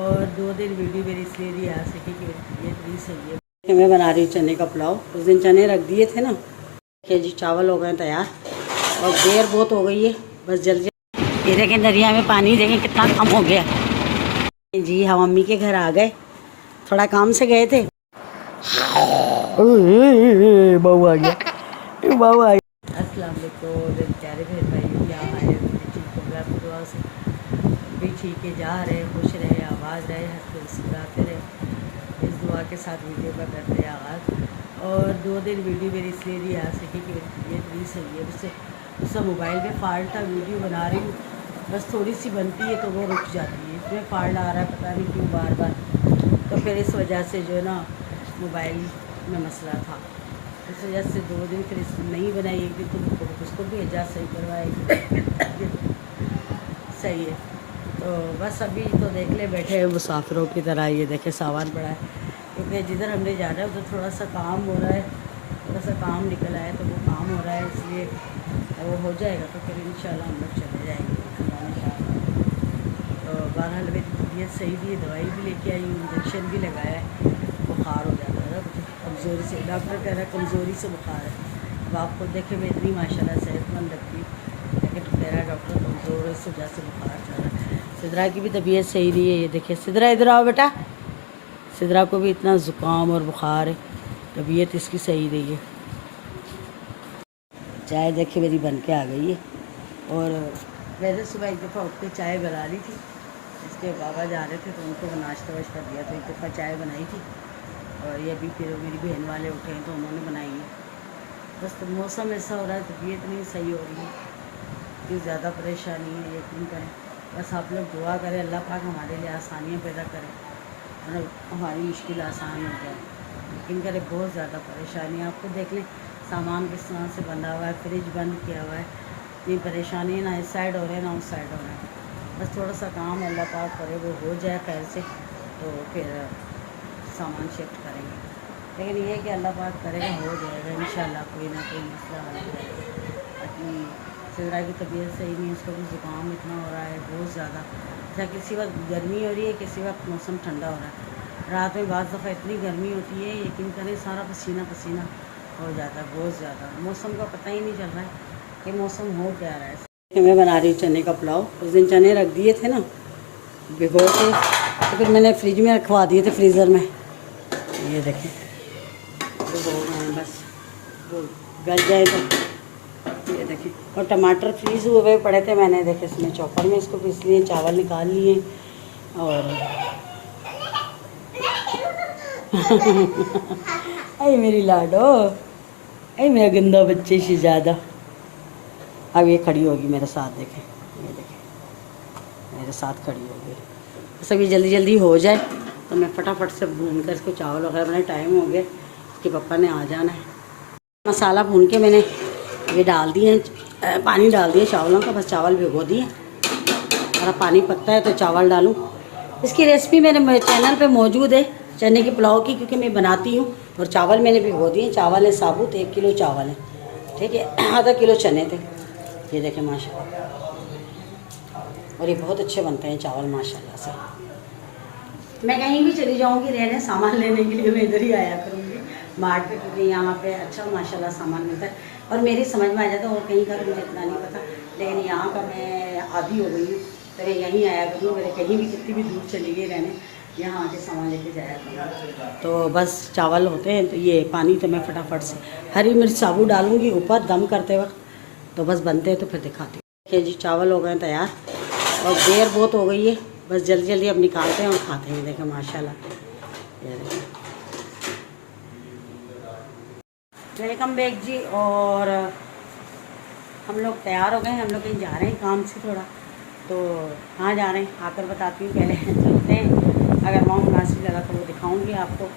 और 2 दिन वीडियो मेरी इसलिए नहीं आ सकी कि मेरी तबीयत नहीं सही है। मैं बना रही हूँ चने का पुलाव। उस दिन चने रख दिए थे ना। देखिए जी, चावल हो गए तैयार और देर बहुत हो गई है, बस जल्दी। ये देखें दरिया में पानी, देखें कितना कम हो गया जी। हम मम्मी के घर आ गए, थोड़ा काम से गए थे। बहू आ गया, बहू आ गया। अस्सलाम वालेकुम प्यारे बहन भाई, क्या हाल है? ठीक हो गया आपकी दुआ से? भी ठीक है, जा रहे, खुश रहे, आवाज़ रहे, हंसते मुस्कुराते रहे। इस दुआ के साथ वीडियो का करते हैं आगाज़। और 2 दिन वीडियो मेरी इसलिए नहीं आ सकी कि मेरी तबीयत नहीं सही है। उससे मोबाइल में फ़ाल्ट था, वीडियो बना रही हूँ, बस थोड़ी सी बनती है तो वो रुक जाती है। इसमें फ़ाल्ट आ रहा है, पता नहीं क्यों बार बार। तो फिर इस वजह से जो है ना मोबाइल में मसला था, इस वजह से 2 दिन फिर नहीं बनाई। एक दिन तो उसको भेजा, सही करवाएगी। सही है। तो बस अभी तो देख ले बैठे हैं मुसाफिरों की तरह। ये देखे सामान पड़ा है, क्योंकि जिधर हमने जाना है उधर थोड़ा सा काम हो रहा है, थोड़ा सा काम निकल आया तो वो काम हो रहा है, इसलिए वो हो जाएगा तो फिर इंशाल्लाह हम लोग चले जाएंगे। तो बहरहाल मेरी तबीयत सही भी है, दवाई भी लेके आई, इंजेक्शन भी लगाया है। बुखार हो जाता है मुझे कमज़ोरी से, डॉक्टर कह रहा है कमज़ोरी से बुखार है। अब आपको देखे मैं इतनी माशाल्लाह सेहतमंद लगती हूँ, लेकिन कह रहा है डॉक्टर कमज़ोर है, इस वजह से बुखार चल रहा है। सिद्रा की भी तबीयत सही नहीं है। ये देखिए सिद्रा, इधर आओ बेटा। सिद्रा को भी इतना ज़ुकाम और बुखार है, तबीयत इसकी सही नहीं है। चाय देखिए मेरी बन के आ गई है। और वैसे सुबह एक दफ़ा उठ के चाय बना ली थी, इसके बाबा जा रहे थे तो उनको नाश्ता वाश्ता दिया, तो एक दफ़ा चाय बनाई थी। और ये अभी फिर मेरी बहन वाले उठे हैं तो उन्होंने बनाई है। बस तो मौसम ऐसा हो रहा है, तबीयत नहीं सही हो रही है, इतनी ज़्यादा परेशानी है, यकीन करें। बस आप लोग दुआ करें, अल्लाह पाक हमारे लिए आसानियाँ पैदा करें और हमारी मुश्किल आसान हो जाए। यकीन करें बहुत ज़्यादा परेशानी है। आपको देख लें सामान किस तरह से बंधा हुआ है, फ्रिज बंद किया हुआ है, इतनी परेशानी, ना इस साइड हो रहे हैं ना उस साइड हो रहे हैं। बस थोड़ा सा काम अल्लाह पाक करे वो हो जाए खैर से, तो फिर सामान शिफ्ट करेंगे। लेकिन ये है कि अल्लाह पाक करेगा, हो जाएगा इंशाल्लाह, कोई ना कोई मसला हल हो जाएगा। बाकी सिद्रा की तबीयत सही नहीं, उसका भी ज़ुकाम इतना हो रहा है बहुत ज़्यादा। अच्छा, किसी वक्त गर्मी हो रही है, किसी वक्त मौसम ठंडा हो रहा है। रात में बाज़ दफ़ा इतनी गर्मी होती है, यकीन करें सारा पसीना पसीना हो जाता है बहुत ज़्यादा। मौसम का पता ही नहीं चल रहा है कि मौसम हो क्या रहा है। मैं बना रही हूँ चने का पुलाव। उस दिन चने रख दिए थे ना भिगो के, तो फिर मैंने फ्रिज में रखवा दिए थे, फ्रीज़र में। ये देखें तो हो गए हैं, बस वो गल जाए तो। ये देखें, और टमाटर फ्रीज़ हुए हुए पड़े थे, मैंने देखे इसमें चॉपर में इसको पीस लिए, चावल निकाल लिए। और अरे मेरी लाडो, अरे मेरा गंदा बच्चे से ज़्यादा। अब ये खड़ी होगी मेरे साथ, देखें ये देखें मेरे साथ खड़ी होगी। सब ये जल्दी जल्दी हो जाए तो मैं फटाफट से भून कर इसको चावल वगैरह बनाए, टाइम हो गया, इसके पापा ने आ जाना है। मसाला भून के मैंने ये डाल दिए, पानी डाल दिए चावलों का, बस चावल भिगो दिए। और पानी पकता है तो चावल डालूँ। इसकी रेसिपी मेरे चैनल पे मौजूद है चने के पुलाव की, क्योंकि मैं बनाती हूँ। और चावल मैंने भिगो दिए, चावल है साबुत, 1 किलो चावल है, ठीक है, आधा किलो चने थे। ये देखें माशाल्लाह, और ये बहुत अच्छे बनते हैं चावल माशाल्लाह से। मैं कहीं भी चली जाऊँगी रहने, सामान लेने के लिए मैं इधर ही आया करूँगी मार्ट पे, क्योंकि यहाँ पे अच्छा माशाल्लाह सामान मिलता है और मेरी समझ में आ जाता है। और कहीं का तो मुझे इतना नहीं पता, लेकिन यहाँ का मैं आदी हो गई हूँ, तो मैं यहीं आया करूँ। मेरे कहीं भी कितनी भी दूर चली गई रहने, यहाँ आके सामान लेके जाया करूँ। तो बस चावल होते हैं, तो ये पानी तो मैं फटाफट से हरी मिर्च साबुत डालूँगी ऊपर दम करते वक्त, तो बस बनते हैं तो फिर दिखाती हूँ। देखिए जी, चावल हो गए तैयार और देर बहुत हो गई है, बस जल्दी जल्दी अब निकालते हैं और खाते हैं। देखें माशाल्लाह, ये देखें। वेलकम बैक जी। और हम लोग तैयार हो गए हैं, हम लोग कहीं जा रहे हैं काम से थोड़ा, तो कहाँ जा रहे हैं आकर बताती हूँ। पहले चलते हैं, अगर वहाँ मुनासिब लगा तो वो दिखाऊँगी आपको।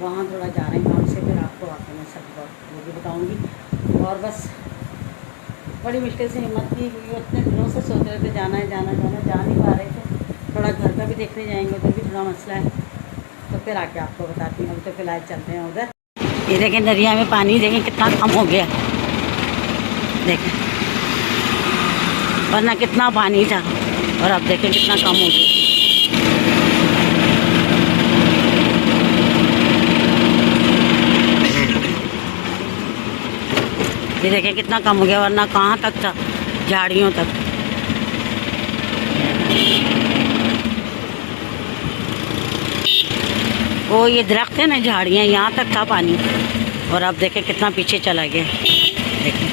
वहाँ थोड़ा जा रहे हैं काम से, फिर आपको आकर मैं सब वो भी बताऊँगी। और बस बड़ी मुश्किल से हिम्मत की, क्योंकि उतने दिनों से सोच रहे थे जाना है जाना जाना, जा नहीं पा रहे थे। थोड़ा घर का भी देखने जाएंगे, उधर भी थोड़ा मसला है, तो फिर आके आपको बताती हूँ। अभी तो फिलहाल चलते हैं उधर। ये देखें दरिया में पानी, देखें कितना कम हो गया, देखें, वरना कितना पानी था और अब देखें कितना कम हो गया। ये देखें कितना कम हो गया, वरना कहाँ तक था, झाड़ियों तक। वो ये दरख्त है ना, झाड़ियाँ, यहाँ तक था पानी, और अब देखें कितना पीछे चला गया। देखें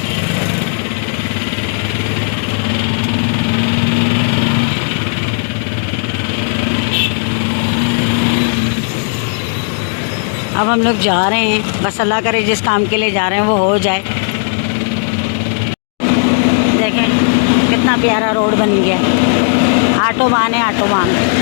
अब हम लोग जा रहे हैं, बस अल्लाह करे जिस काम के लिए जा रहे हैं वो हो जाए। देखें कितना प्यारा रोड बन गया, ऑटोबान है, ऑटोबान।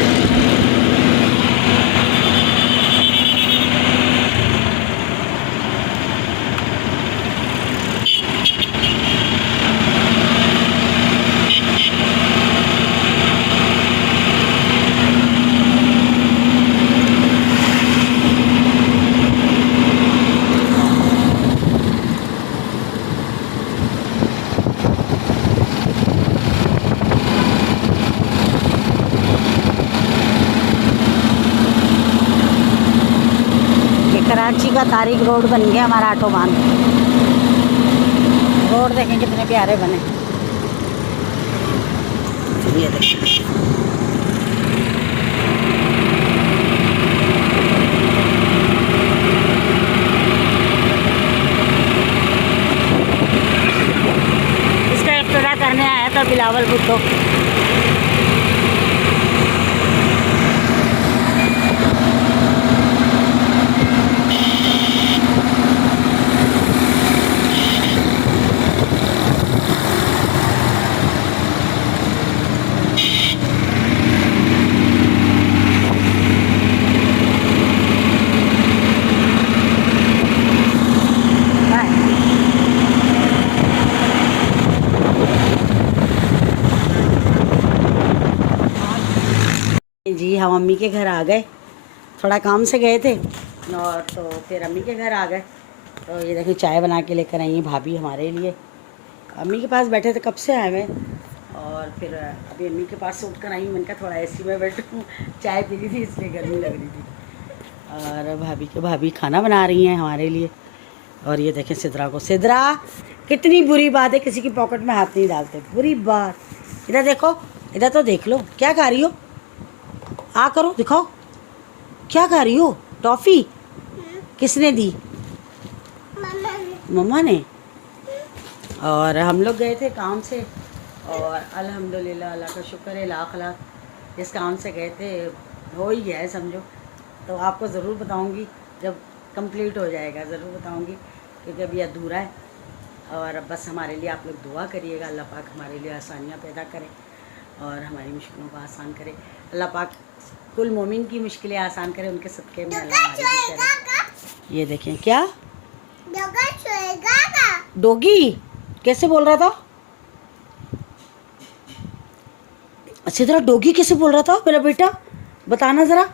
कराची का तारीख रोड बन गया हमारा ऑटोबान। रोड देखें कितने प्यारे बने। ये देखें इसका इफ्तिताह करने आया था बिलावल भुट्टो। जी हम अम्मी के घर आ गए, थोड़ा काम से गए थे और तो फिर अम्मी के घर आ गए। तो ये देखिए चाय बना के लेकर आई हैं भाभी हमारे लिए। अम्मी के पास बैठे थे कब से आए हुए, और फिर अभी अम्मी के पास से उठ कर आई। मैंने कहा थोड़ा एसी में बैठूँ, चाय पी रही थी इसलिए गर्मी लग रही थी। और भाभी खाना बना रही हैं हमारे लिए। और ये देखें सिद्रा को, सिद्रा कितनी बुरी बात है, किसी की पॉकेट में हाथ नहीं डालते, बुरी बात। इधर देखो, इधर तो देख लो, क्या खा रही हो, आ करो दिखाओ, क्या खा रही हो? टॉफ़ी किसने दी? मम्मा ने। और हम लोग गए थे काम से, और अल्हम्दुलिल्लाह अल्लाह का शुक्र है, लाख लाख इस काम से गए थे, हो ही गया है समझो। तो आपको ज़रूर बताऊंगी जब कंप्लीट हो जाएगा, ज़रूर बताऊंगी, क्योंकि अभी अधूरा है। और बस हमारे लिए आप लोग दुआ करिएगा, अल्लाह पाक हमारे लिए आसानियाँ पैदा करे और हमारी मुश्किलों को आसान करे। अल्लाह पाक कुल मोमिन की मुश्किलें आसान करे, उनके सदक़े में अल्लाह हमारी भी करे। ये देखें क्या डोगी कैसे बोल रहा था? अच्छी तरह डोगी कैसे बोल रहा था मेरा बेटा, बताना ज़रा,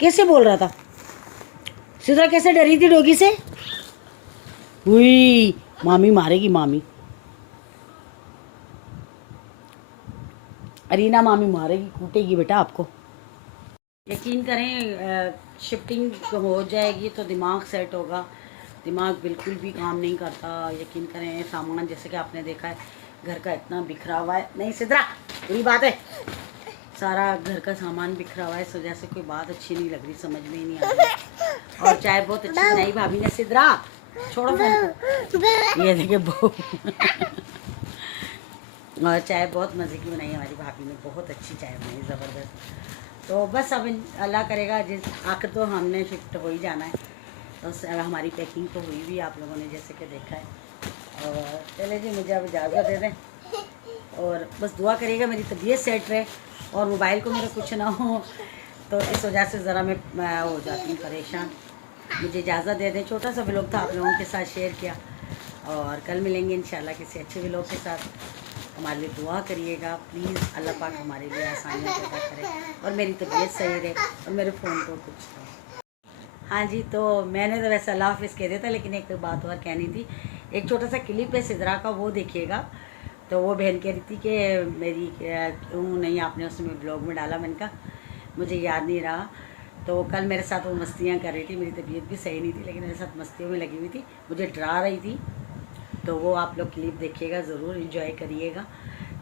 कैसे बोल रहा था? सिद्रा कैसे डरी थी डोगी से? हुई मामी मारेगी, मामी अरीना मामी मारेगी, कूटेगी बेटा आपको। यकीन करें शिफ्टिंग हो जाएगी तो दिमाग सेट होगा, दिमाग बिल्कुल भी काम नहीं करता। यकीन करें सामान जैसे कि आपने देखा है घर का इतना बिखरा हुआ है। नहीं सिद्रा बुरी बात है, सारा घर का सामान बिखरा हुआ है, इस वजह से कोई बात अच्छी नहीं लग रही, समझ में ही नहीं आ रही। और चाय बहुत अच्छी बनाई भाभी ने। सिद्रा छोड़ो फोन, ये देखिए और चाय बहुत मज़े की बनाई हमारी भाभी ने, बहुत अच्छी चाय बनाई, ज़बरदस्त। तो बस अब अल्लाह करेगा, जिस आखिर तो हमने शिफ्ट हो ही जाना है। तो हमारी पैकिंग तो हुई भी आप लोगों ने जैसे कि देखा है। और चले जी मुझे अब इजाज़त दे दें, और बस दुआ करिएगा मेरी तबीयत सेट रहे और मोबाइल को मेरा कुछ ना हो, तो इस वजह से ज़रा मैं हो जाती हूँ परेशान। मुझे इजाज़त दे दें, छोटा सा व्लॉग था आप लोगों के साथ शेयर किया, और कल मिलेंगे इंशाल्लाह किसी अच्छे व्लॉग के साथ। हमारे लिए दुआ करिएगा प्लीज़, अल्लाह पाक हमारे लिए आसानियाँ पैदा करे और मेरी तबीयत सही रहे और मेरे फ़ोन को कुछ था। हाँ जी, तो मैंने तो वैसे अल्लाह हाफ़िज़ कह दिया था, लेकिन एक बात और कहनी थी। एक छोटा सा क्लिप है सिद्रा का, वो देखिएगा। तो वो बहन कह रही थी कि मेरी क्यों नहीं आपने उसमें ब्लॉग में डाला। मैंने कहा मुझे याद नहीं रहा। तो कल मेरे साथ वो मस्तियाँ कर रही थी, मेरी तबीयत भी सही नहीं थी, लेकिन मेरे साथ मस्तियों में लगी हुई थी, मुझे डरा रही थी। तो वो आप लोग क्लिप देखिएगा, ज़रूर इंजॉय करिएगा।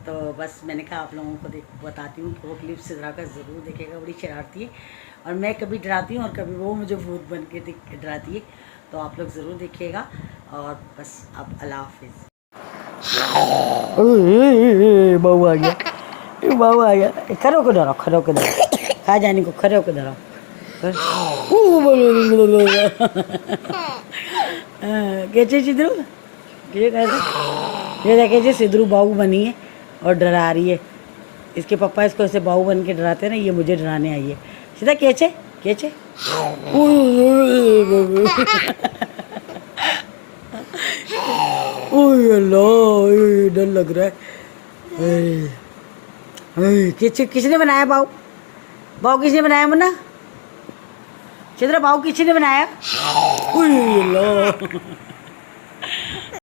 तो बस मैंने कहा आप लोगों को बताती हूँ कि वो क्लिप सिद्रा का ज़रूर देखिएगा, बड़ी शरारती है और मैं कभी डराती हूँ और कभी वो मुझे भूत बन के डराती है। तो आप लोग ज़रूर देखिएगा और बस अब अल्लाह हाफिज़। बहू आ गया, बहू आ गया। खड़े होकर डराओ, खड़े होकर डराओ, खा जाने को खड़े होकर डराओ। कैसे सिद्धरू, ये कैसे, ये देखे सिद्धरू बहू बनी है और डरा रही है। इसके पापा इसको ऐसे बहू बन के डराते हैं ना, ये मुझे डराने आई है। सीधा कैचे कैचे अल्लाह, डर लग रहा है। किसने बनाया बाऊ, बाऊ किसने बनाया मुन्ना, चित्रा बाऊ किसने बनाया। अल्लाह